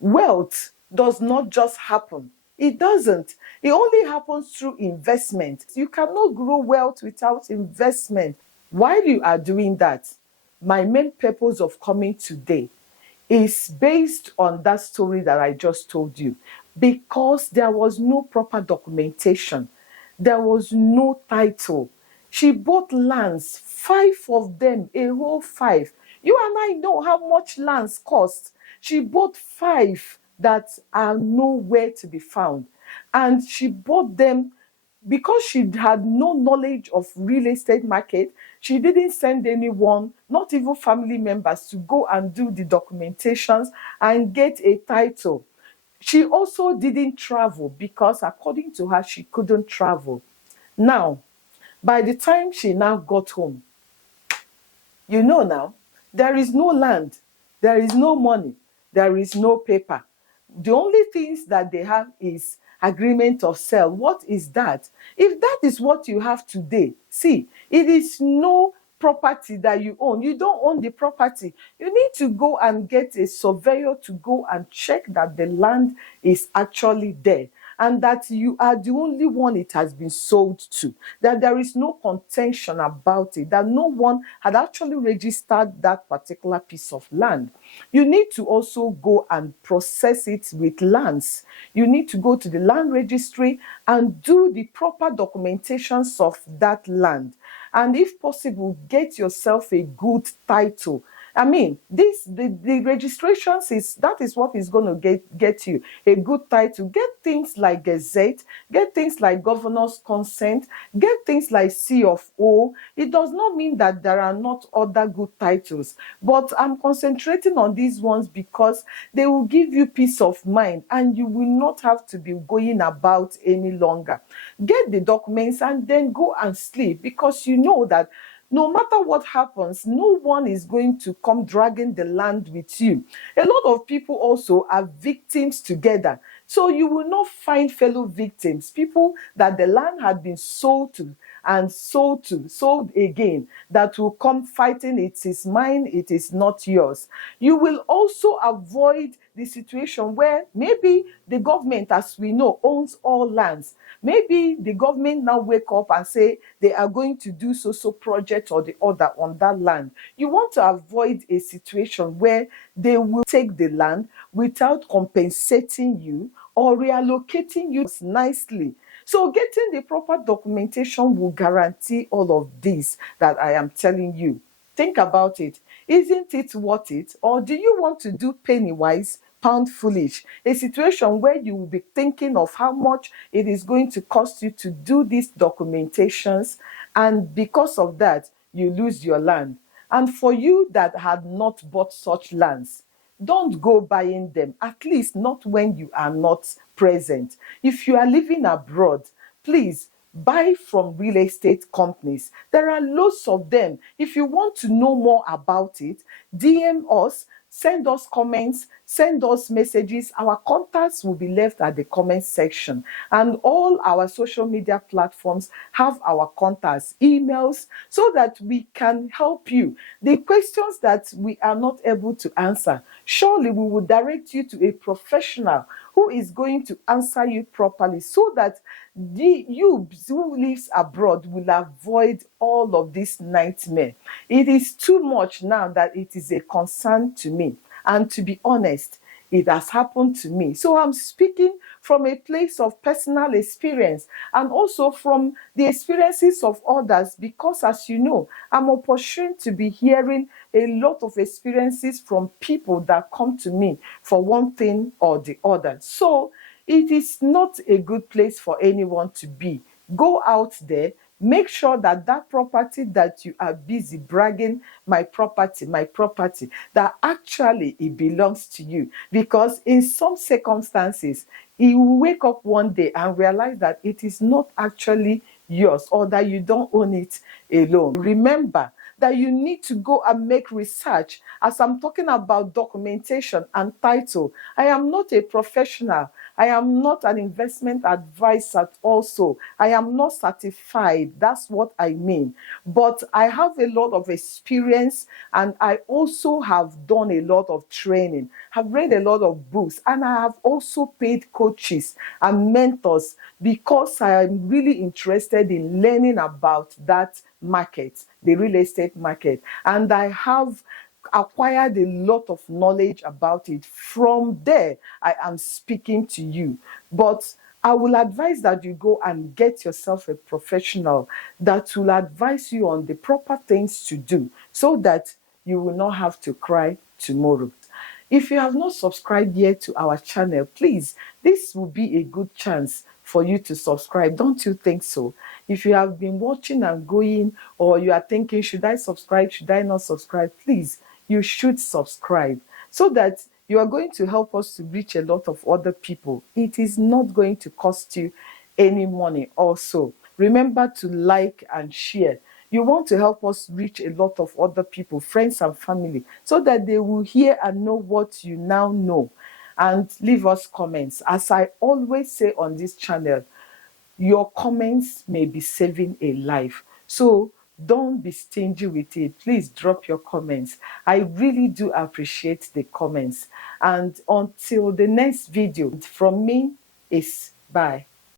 Wealth does not just happen. It doesn't. It only happens through investment. You cannot grow wealth without investment. While you are doing that, my main purpose of coming today is based on that story that I just told you, because there was no proper documentation. There was no title. She bought lands, 5 of them, a whole 5. You and I know how much lands cost. She bought 5 that are nowhere to be found. And she bought them because she had no knowledge of real estate market. She didn't send anyone, not even family members, to go and do the documentations and get a title. She also didn't travel because, according to her, she couldn't travel. Now, by the time she now got home, now, there is no land, there is no money, there is no paper. The only things that they have is agreement of sale. What is that? If that is what you have today, see, it is no property that you own. You don't own the property. You need to go and get a surveyor to go and check that the land is actually there, and that you are the only one it has been sold to, that there is no contention about it, that no one had actually registered that particular piece of land. You need to also go and process it with lands. You need to go to the land registry and do the proper documentations of that land. And if possible, get yourself a good title. I mean, the registrations that is what is going to get you a good title. Get things like Gazette, get things like Governor's Consent, get things like C of O. It does not mean that there are not other good titles, but I'm concentrating on these ones because they will give you peace of mind and you will not have to be going about any longer. Get the documents and then go and sleep, because you know that no matter what happens, no one is going to come dragging the land with you. A lot of people also are victims together. So you will not find fellow victims, people that the land had been sold to and sold again, that will come fighting, it is mine, it is not yours. You will also avoid the situation where maybe the government, as we know, owns all lands. Maybe the government now wake up and say they are going to do so project or the other on that land. You want to avoid a situation where they will take the land without compensating you or reallocating you nicely. So getting the proper documentation will guarantee all of this that I am telling you. Think about it. Isn't it worth it? Or do you want to do penny wise, pound foolish? A situation where you will be thinking of how much it is going to cost you to do these documentations, and because of that, you lose your land. And for you that had not bought such lands, don't go buying them, at least not when you are not present. If you are living abroad, please buy from real estate companies. There are lots of them. If you want to know more about it, DM us, send us comments, send us messages. Our contacts will be left at the comment section. And all our social media platforms have our contacts, emails, so that we can help you. The questions that we are not able to answer, surely we will direct you to a professional who is going to answer you properly, so that you who lives abroad will avoid all of this nightmare. It is too much now that it is a concern to me. And to be honest, it has happened to me. So I'm speaking from a place of personal experience and also from the experiences of others, because as you know, I'm opportune to be hearing a lot of experiences from people that come to me for one thing or the other. So it is not a good place for anyone to be. Go out there, make sure that that property that you are busy bragging, my property, that actually it belongs to you. Because in some circumstances, you will wake up one day and realize that it is not actually yours, or that you don't own it alone. Remember that you need to go and make research. As I'm talking about documentation and title, I am not a professional. I am not an investment advisor also. I am not certified. That's what I mean. But I have a lot of experience, and I also have done a lot of training. I've read a lot of books, and I have also paid coaches and mentors because I am really interested in learning about that market, the real estate market. And I have acquired a lot of knowledge about it. From there, I am speaking to you. But I will advise that you go and get yourself a professional that will advise you on the proper things to do so that you will not have to cry tomorrow. If you have not subscribed yet to our channel, please, this will be a good chance for you to subscribe. Don't you think so? If you have been watching and going, or you are thinking, should I subscribe, should I not subscribe? Please, you should subscribe so that you are going to help us to reach a lot of other people. It is not going to cost you any money also. Remember to like and share. You want to help us reach a lot of other people, friends and family, so that they will hear and know what you now know. And leave us comments. As I always say on this channel, your comments may be saving a life. So don't be stingy with it. Please drop your comments. I really do appreciate the comments. And until the next video, from me is bye.